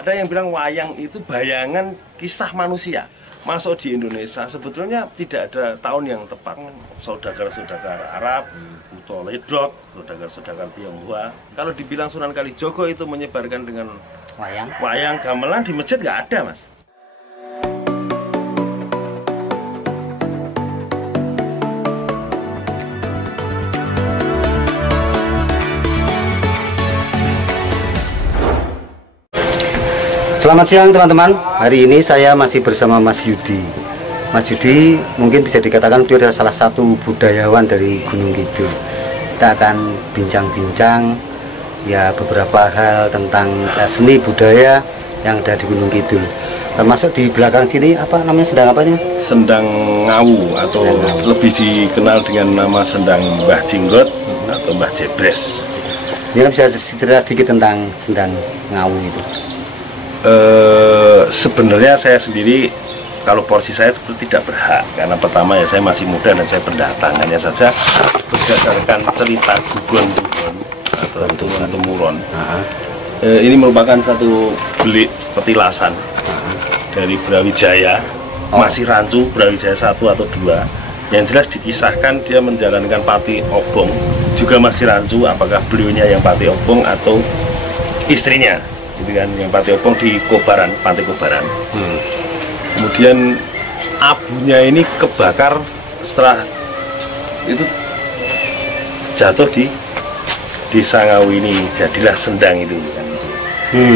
Ada yang bilang wayang itu bayangan kisah manusia. Masuk di Indonesia sebetulnya tidak ada tahun yang tepat. Saudagar-saudagar Arab, Uto Ledok, saudagar-saudagar Tionghoa. Kalau dibilang Sunan Kalijogo itu menyebarkan dengan wayang gamelan di masjid nggak ada, Mas. Selamat siang teman-teman. Hari ini saya masih bersama Mas Yudi. Mas Yudi mungkin bisa dikatakan beliau adalah salah satu budayawan dari Gunung Kidul. Kita akan bincang-bincang ya beberapa hal tentang seni budaya yang ada di Gunung Kidul. Termasuk di belakang sini apa namanya, sendang apa ini? Sendang Ngawu atau lebih dikenal dengan nama Sendang Mbah Jinggot atau Mbah Jebres. Ini kan bisa cerita sedikit tentang Sendang Ngawu itu. Sebenarnya saya sendiri kalau porsi saya tidak berhak, karena pertama ya saya masih muda dan saya pendatang, hanya saja berdasarkan cerita gugon-gugon atau turun-temurun. Ini merupakan satu belik petilasan dari Brawijaya, masih rancu Brawijaya 1 atau 2. Yang jelas dikisahkan dia menjalankan pati obong, juga masih rancu apakah beliaunya yang pati obong atau istrinya. Gitu kan, yang pati obong di Kobaran, Pantai Kobaran. Kemudian abunya ini kebakar setelah itu jatuh di desa Ngawu ini, jadilah sendang itu kan.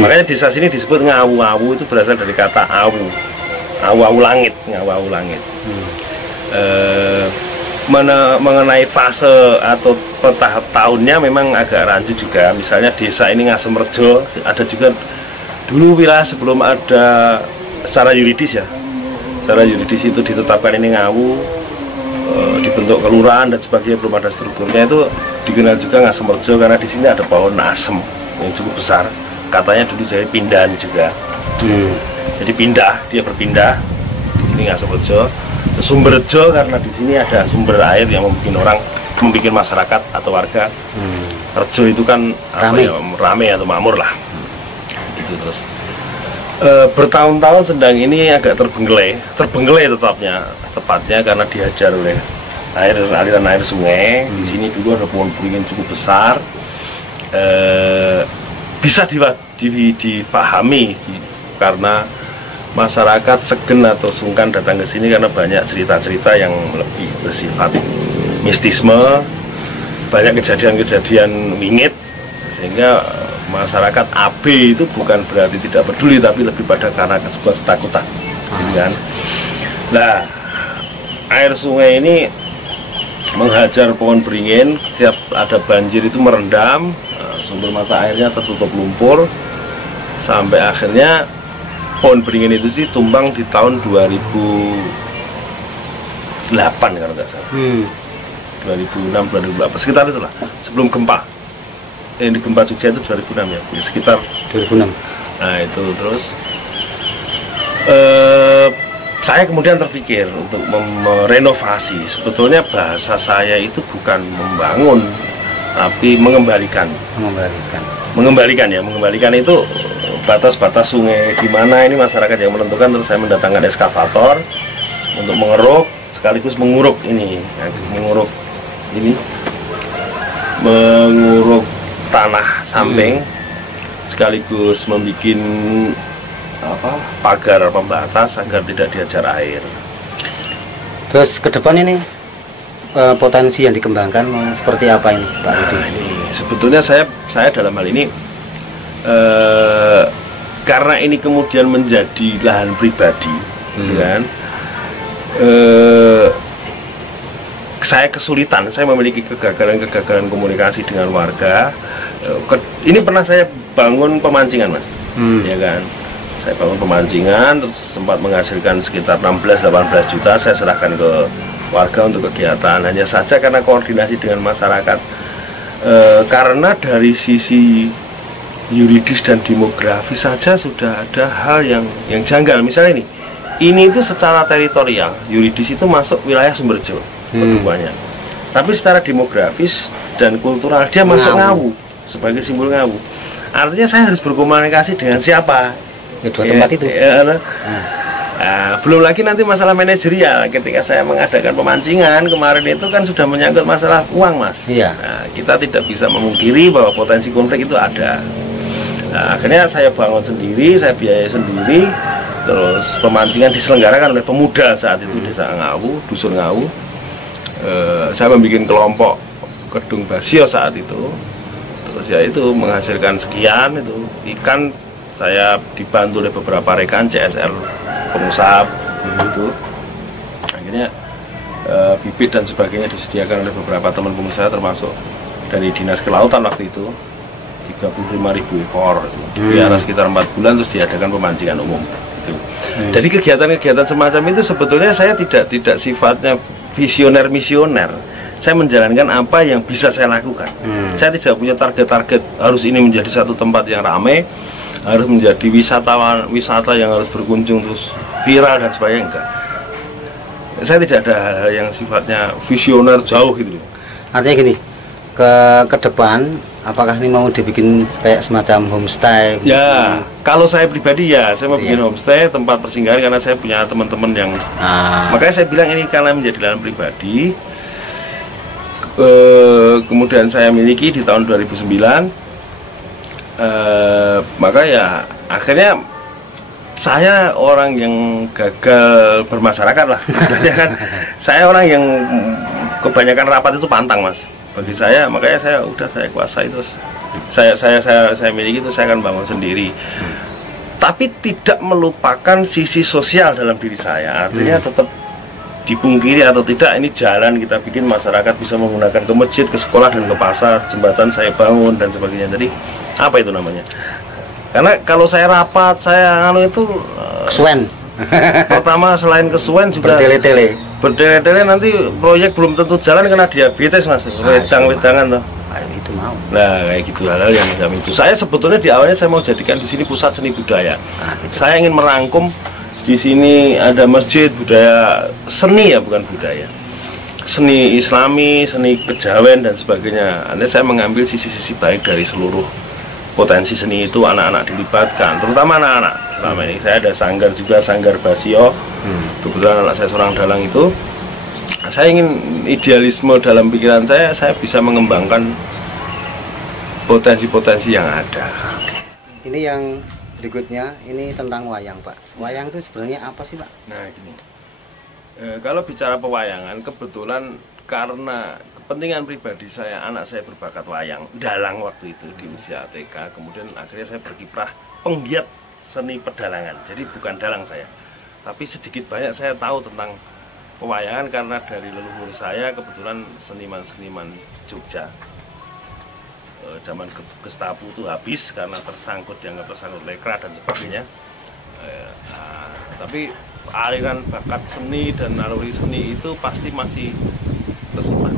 Makanya desa sini disebut Ngawu. Ngawu itu berasal dari kata awu, awu langit, ngawu langit. Mengenai fase atau tahunnya memang agak rancu juga. Misalnya desa ini Ngasemrejo, ada juga dulu wilayah sebelum ada secara yuridis ya. Secara yuridis itu ditetapkan ini Ngawu, dibentuk kelurahan dan sebagainya, belum ada strukturnya, itu dikenal juga Ngasemrejo karena di sini ada pohon asem yang cukup besar. Katanya dulu jadi pindahan juga. Jadi dia berpindah di sini Ngasemrejo. Sumberjo karena di sini ada sumber air yang membuat masyarakat atau warga. Rejo itu kan rame atau makmur lah. Gitu terus. Bertahun-tahun Sendang ini agak terbengkelai tepatnya karena dihajar oleh aliran air sungai. Di sini dulu ada pohon beringin cukup besar. Bisa dipahami karena masyarakat segen atau sungkan datang ke sini karena banyak cerita-cerita yang lebih bersifat mistisme, banyak kejadian-kejadian wingit, sehingga masyarakat AB itu bukan berarti tidak peduli, tapi lebih pada karena sebuah ketakutan, kan? Nah, air sungai ini menghajar pohon beringin, setiap ada banjir itu merendam, sumber mata airnya tertutup lumpur, sampai akhirnya pohon beringin itu sih tumbang di tahun 2008 kalau nggak salah. 2006, 2008, sekitar itulah, sebelum gempa. Di gempa Jogja itu 2006 ya, sekitar 2006. Nah itu terus saya kemudian terpikir untuk merenovasi. Sebetulnya bahasa saya itu bukan membangun, tapi mengembalikan itu batas-batas sungai di mana ini masyarakat yang menentukan. Terus saya mendatangkan eskavator untuk mengeruk sekaligus menguruk tanah samping, sekaligus membuat pagar pembatas agar tidak dihajar air. Terus ke depan ini potensi yang dikembangkan seperti apa ini, Pak Yudi? Ini sebetulnya saya dalam hal ini karena ini kemudian menjadi lahan pribadi, kan? Saya kesulitan, saya memiliki kegagalan komunikasi dengan warga. Ini pernah saya bangun pemancingan, Mas, ya kan? Saya bangun pemancingan, terus sempat menghasilkan sekitar 16-18 juta. Saya serahkan ke warga untuk kegiatan. Hanya saja karena koordinasi dengan masyarakat, karena dari sisi yuridis dan demografi saja sudah ada hal yang janggal. Misalnya ini itu secara teritorial, yuridis itu masuk wilayah Sumberjo, keduanya. Tapi secara demografis dan kultural dia masuk Ngawu sebagai simbol Ngawu. Artinya saya harus berkomunikasi dengan siapa? Ya, 2 tempat itu. Belum lagi nanti masalah manajerial. Ketika saya mengadakan pemancingan kemarin itu kan sudah menyangkut masalah uang, Mas. Iya. Nah, kita tidak bisa memungkiri bahwa potensi konflik itu ada. Nah, akhirnya saya bangun sendiri, saya biayai sendiri. Terus pemancingan diselenggarakan oleh pemuda saat itu Desa Ngawu, Dusun Ngawu. Saya membuat kelompok Kedung Basio saat itu. Terus ya itu menghasilkan sekian itu ikan. Saya dibantu oleh beberapa rekan CSR pengusaha itu. Akhirnya bibit dan sebagainya disediakan oleh beberapa teman pengusaha termasuk dari Dinas Kelautan waktu itu 35.000 ekor pelihara sekitar 4 bulan, terus diadakan pemancingan umum gitu. Dari kegiatan-kegiatan semacam itu sebetulnya saya tidak sifatnya visioner misioner. Saya menjalankan apa yang bisa saya lakukan. Saya tidak punya target-target harus ini menjadi satu tempat yang ramai, harus menjadi wisata yang harus berkunjung terus viral dan sebagainya, enggak. Saya tidak ada hal-hal yang sifatnya visioner jauh gitu. Artinya gini, ke depan apakah ini mau dibikin kayak semacam homestay? Ya, kalau saya pribadi ya, saya mau bikin homestay, tempat persinggahan, karena saya punya teman-teman yang makanya saya bilang ini karena menjadi lahan pribadi. Kemudian saya miliki di tahun 2009. Maka ya akhirnya saya orang yang gagal bermasyarakat lah istilahnya kan. Saya orang yang kebanyakan rapat itu pantang, Mas, bagi saya. Makanya saya kuasai, terus saya miliki itu, saya akan bangun sendiri. Tapi tidak melupakan sisi sosial dalam diri saya. Artinya tetap dipungkiri atau tidak, ini jalan kita bikin, masyarakat bisa menggunakan ke masjid, ke sekolah, dan ke pasar, jembatan saya bangun dan sebagainya. Jadi apa itu namanya? Karena kalau saya rapat, saya itu kesuwen. Pertama selain kesuwen juga bertele-tele nanti proyek belum tentu jalan karena diabetes, Mas. Wedang-wedangan tuh. Itu mau. Nah, kayak gitu, hal-hal yang macam itu. Saya sebetulnya di awalnya saya mau jadikan di sini pusat seni budaya. Gitu. Saya ingin merangkum di sini ada masjid budaya seni, ya bukan budaya. Seni Islami, seni kejawen dan sebagainya. Nanti saya mengambil sisi-sisi baik dari seluruh potensi seni itu, anak-anak dilibatkan, terutama anak-anak. Selama ini saya ada sanggar juga, Sanggar Basio. Kebetulan anak saya seorang dalang itu. Saya ingin idealisme dalam pikiran saya bisa mengembangkan potensi-potensi yang ada. Ini yang berikutnya, ini tentang wayang, Pak. Wayang itu sebenarnya apa sih, Pak? Nah, gini. Kalau bicara pewayangan, kebetulan karena kepentingan pribadi saya, anak saya berbakat wayang, dalang waktu itu di usia TK, kemudian akhirnya saya berkiprah penggiat seni pedalangan. Jadi bukan dalang saya, tapi sedikit banyak saya tahu tentang pewayangan karena dari leluhur saya kebetulan seniman-seniman Jogja. Zaman Gestapo itu habis karena dianggap tersangkut lekra dan sebagainya. Tapi aliran bakat seni dan naluri seni itu pasti masih tersimpan.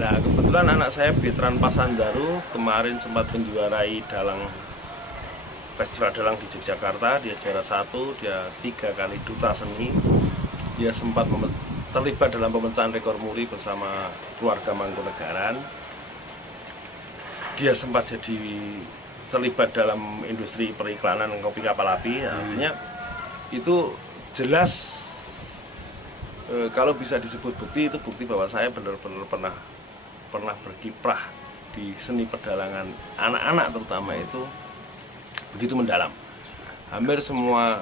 Nah, kebetulan anak saya Betran Pasandaru kemarin sempat menjuarai dalang, festival dalang di Yogyakarta. Dia juara 1, dia 3 kali duta seni. Dia sempat terlibat dalam pemecahan rekor muri bersama keluarga Mangkunegaran. Dia sempat jadi terlibat dalam industri periklanan kopi kapal api. Artinya itu jelas, kalau bisa disebut bukti, itu bukti bahwa saya benar-benar pernah berkiprah di seni pedalangan anak-anak, terutama itu begitu mendalam. Hampir semua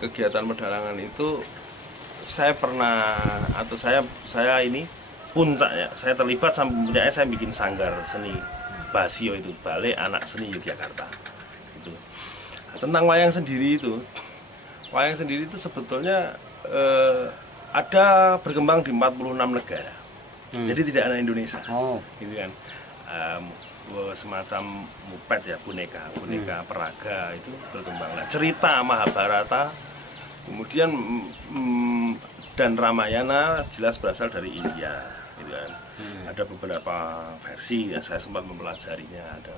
kegiatan pedalangan itu saya pernah, atau saya ini puncaknya saya terlibat, sampai puncaknya saya bikin sanggar seni Basio, itu Balai Anak Seni Yogyakarta. Itu tentang wayang sendiri itu sebetulnya ada berkembang di 46 negara. Jadi tidak hanya Indonesia. Gitu kan. Semacam mupet ya, boneka peraga itu berkembang. Nah, cerita Mahabharata kemudian dan Ramayana jelas berasal dari India, gitu kan. Ada beberapa versi ya, saya sempat mempelajarinya. Ada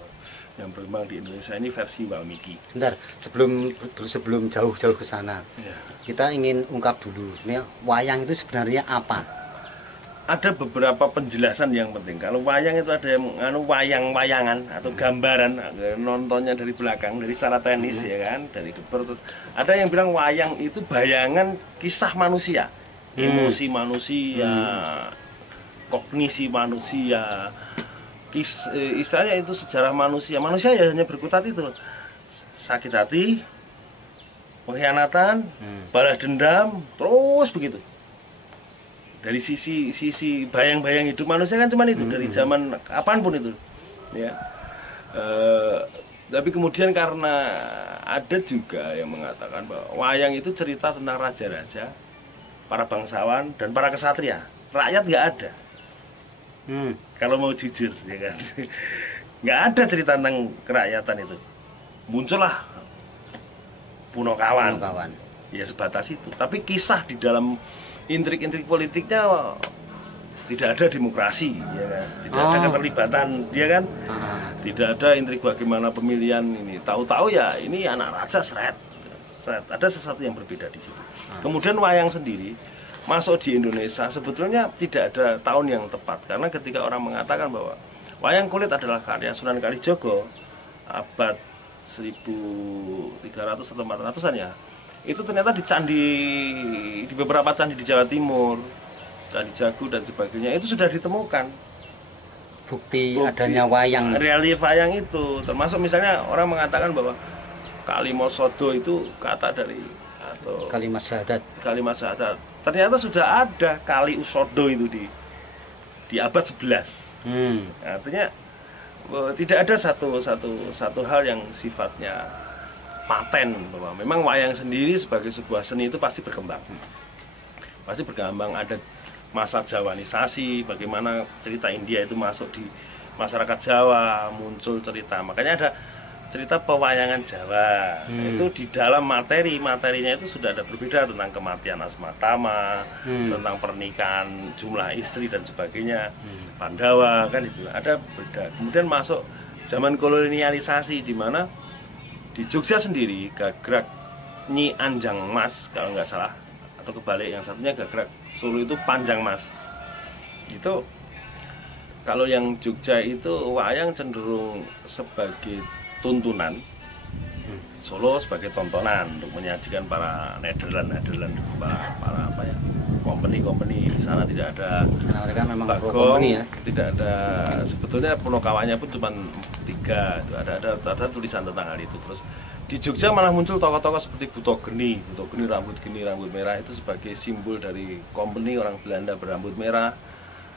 yang berkembang di Indonesia ini versi Walmiki. Bentar, sebelum jauh-jauh ke sana, kita ingin ungkap dulu, ini wayang itu sebenarnya apa? ada beberapa penjelasan yang penting. Kalau wayang itu ada yang wayang-wayangan atau gambaran, nontonnya dari belakang, dari secara teknis ya kan, dari geber. Terus ada yang bilang wayang itu bayangan kisah manusia, emosi manusia, kognisi manusia, istilahnya itu sejarah manusia. Manusia ya hanya berkutat itu, sakit hati, pengkhianatan, balas dendam, terus begitu. Dari sisi bayang-bayang hidup manusia kan cuma itu, dari zaman kapanpun itu ya. Tapi kemudian karena ada juga yang mengatakan bahwa wayang itu cerita tentang raja-raja, para bangsawan dan para kesatria. Rakyat nggak ada. Kalau mau jujur ya kan, nggak ada cerita tentang kerakyatan itu. Muncullah Punokawan. Ya sebatas itu. Tapi kisah di dalam intrik-intrik politiknya tidak ada demokrasi, ya kan? Tidak ada keterlibatan, ya kan? Tidak ada intrik bagaimana pemilihan ini. Tahu-tahu ya ini anak raja seret. Ada sesuatu yang berbeda di situ. Kemudian wayang sendiri masuk di Indonesia sebetulnya tidak ada tahun yang tepat, karena ketika orang mengatakan bahwa wayang kulit adalah karya Sunan Kalijogo abad 1300 atau 400-an ya. Itu ternyata di beberapa candi di Jawa Timur, Candi Jago dan sebagainya, itu sudah ditemukan bukti adanya wayang, relief wayang itu. Termasuk misalnya orang mengatakan bahwa Kalimat Sodo itu kata dari atau kalimat syahadat. Ternyata sudah ada Kali Usodo itu di abad 11. Artinya tidak ada satu hal yang sifatnya paten, bahwa memang wayang sendiri sebagai sebuah seni itu pasti berkembang. Ada masa Jawanisasi, bagaimana cerita India itu masuk di masyarakat Jawa, muncul cerita. Makanya ada cerita pewayangan Jawa. Itu di dalam materinya itu sudah ada berbeda tentang kematian Asmatama, tentang pernikahan, jumlah istri dan sebagainya. Pandawa kan itu ada beda. Kemudian masuk zaman kolonialisasi di mana di Jogja sendiri Gagrak Nyi Anjang Mas kalau nggak salah, atau kebalik, yang satunya Gagrak Solo itu Panjang Mas. Itu kalau yang Jogja itu wayang cenderung sebagai tuntunan, Solo sebagai tontonan untuk menyajikan para Nederland para apa ya, company di sana. Tidak ada mereka memang bagong, ya. Tidak ada, sebetulnya Punokawannya pun cuma 3 itu, ada tulisan tentang hal itu. Terus di Jogja malah muncul tokoh-tokoh seperti Buto Geni rambut merah itu sebagai simbol dari company orang Belanda berambut merah.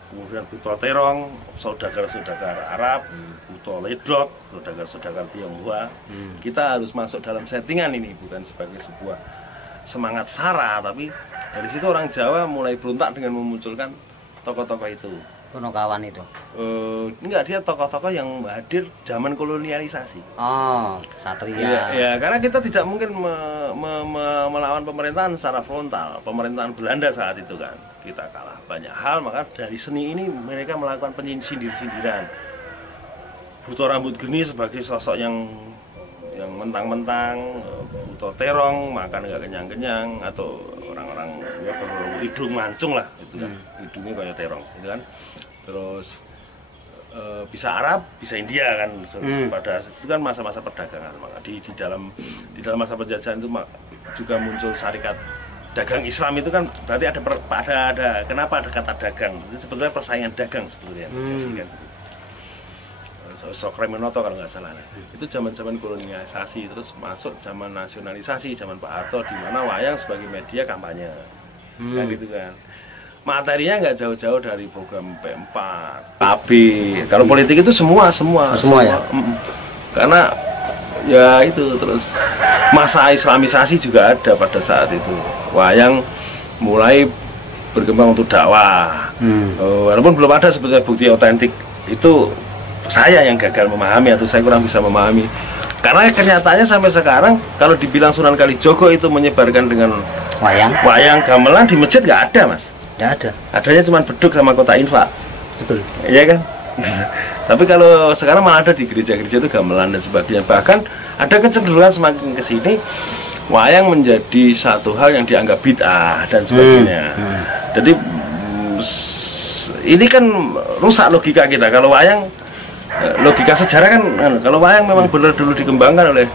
Kemudian Buto Terong, saudagar-saudagar Arab, Buto Ledok, saudagar-saudagar Tionghoa. Kita harus masuk dalam settingan ini, bukan sebagai sebuah semangat sara, tapi dari situ orang Jawa mulai berontak dengan memunculkan tokoh-tokoh itu. Punokawan itu? Enggak, dia tokoh-tokoh yang hadir zaman kolonialisasi. Oh, satria. Ya, karena kita tidak mungkin melawan pemerintahan secara frontal. Pemerintahan Belanda saat itu kan kita kalah banyak hal, maka dari seni ini mereka melakukan sindir-sindiran. Buto Rambut Geni sebagai sosok yang mentang-mentang, Buto Terong makan nggak kenyang-kenyang, atau orang-orang ya hidung mancung lah itu kan, hidungnya kayak terong gitu kan. Terus bisa Arab, bisa India kan, pada itu kan masa-masa perdagangan. Maka di dalam masa penjajahan itu juga muncul syarikat dagang Islam. Itu kan berarti ada kenapa ada kata dagang? Itu sebetulnya persaingan dagang sebetulnya terjadi kan. Sokremenoto kalau nggak salah. Itu zaman-zaman kolonialisasi, terus masuk zaman nasionalisasi, zaman Pak Harto, di mana wayang sebagai media kampanye, kan gitu kan. Materinya nggak jauh-jauh dari program P4, KB. Kalau politik itu semua ya. Karena ya itu, terus masa Islamisasi juga ada pada saat itu. Wayang mulai berkembang untuk dakwah. Walaupun belum ada sebetulnya bukti otentik, itu saya yang gagal memahami, atau saya kurang bisa memahami. Karena kenyataannya sampai sekarang kalau dibilang Sunan Kalijogo itu menyebarkan dengan wayang gamelan di masjid nggak ada, Mas. Nggak ada. Adanya cuma beduk sama kota infak. Betul. Iya kan? Tapi kalau sekarang malah ada di gereja-gereja itu gamelan dan sebagainya. Bahkan ada kecenderungan semakin ke sini wayang menjadi satu hal yang dianggap bid'ah dan sebagainya. Jadi ini kan rusak logika kita. Kalau wayang logika sejarah kan, kalau wayang memang benar dulu dikembangkan oleh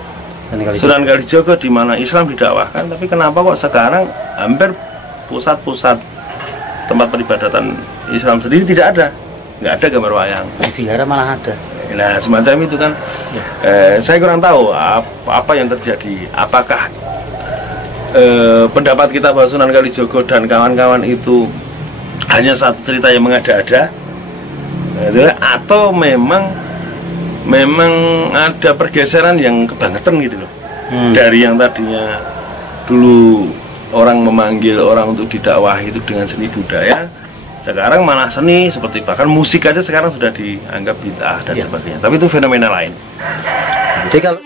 Sunan Kalijaga di mana Islam didakwahkan, tapi kenapa kok sekarang hampir pusat-pusat tempat peribadatan Islam sendiri tidak ada, nggak ada gambar wayang. Di vihara malah ada. Nah semacam itu kan, saya kurang tahu apa yang terjadi. Apakah pendapat kita bahwa Sunan Kalijaga dan kawan-kawan itu hanya satu cerita yang mengada-ada, atau memang ada pergeseran yang kebangetan gitu loh. Dari yang tadinya dulu orang memanggil orang untuk didakwahi itu dengan seni budaya, sekarang malah seni seperti bahkan musik aja sekarang sudah dianggap bid'ah dan sebagainya. Tapi itu fenomena lain. Jadi kalau